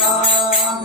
Bye.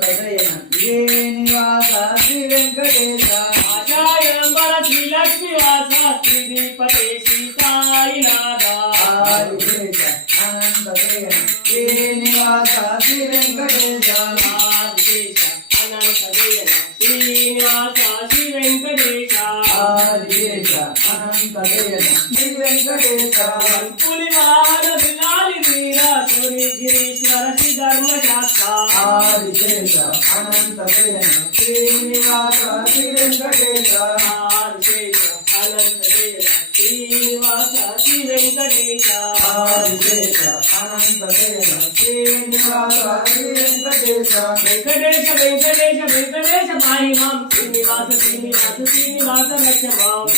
Srinivasa Shri Venkatesha ఆచారంబర Shri Lakshmi వాస శ్రీ దీపతే శ్రీ సాయినాథ శ్రీనివాస శ్రీ వెంకటేశ శ్రీనివాస శ్రీ వెంకటేశ అనంత శ్రీ వెంకటేశ పులి మాధవ हरिशेष अनन्तवेन श्रीनिवास श्रीवेङ्कटेश हरिशेष अनन्तवेन श्रीनिवास श्रीवेङ्कटेश हरिशेष अनन्तवेन श्रीनिवास श्रीवेङ्कटेश वेङ्कटेश वेङ्कटेश वेङ्कटेश माहि माँ श्रीनिवास श्रीनिवास श्रीनिवास रक्ष माम्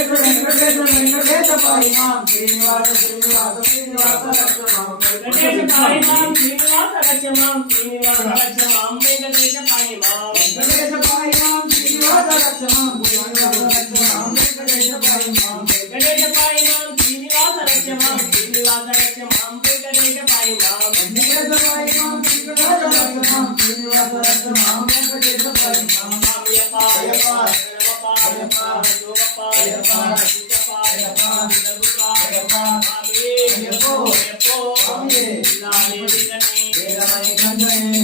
వెంకటేశ్వర వెంకటేశ్వర వెంకటేశ పరిమాం శ్రీనివాస శ్రీనివాస శ్రీనివాస రక్షమాం వెంకటేశ పరిమాం శ్రీనివాస రక్షమాం శ్రీనివాస రక్షమాం వెంకటేశ పరిమాం వెంకటేశ పరిమాం శ్రీనివాస రక్షమాం శ్రీనివాస రక్షమాం వెంకటేశ పరిమాం వెంకటేశ పరిమాం శ్రీనివాస రక్షమాం శ్రీనివాస రక్షమాం వెంకటేశ పరిమాం వెంకటేశ పరిమాం శ్రీనివాస రక్షమాం శ్రీనివాస రక్షమాం వెంకటేశ పరిమాం Thank you.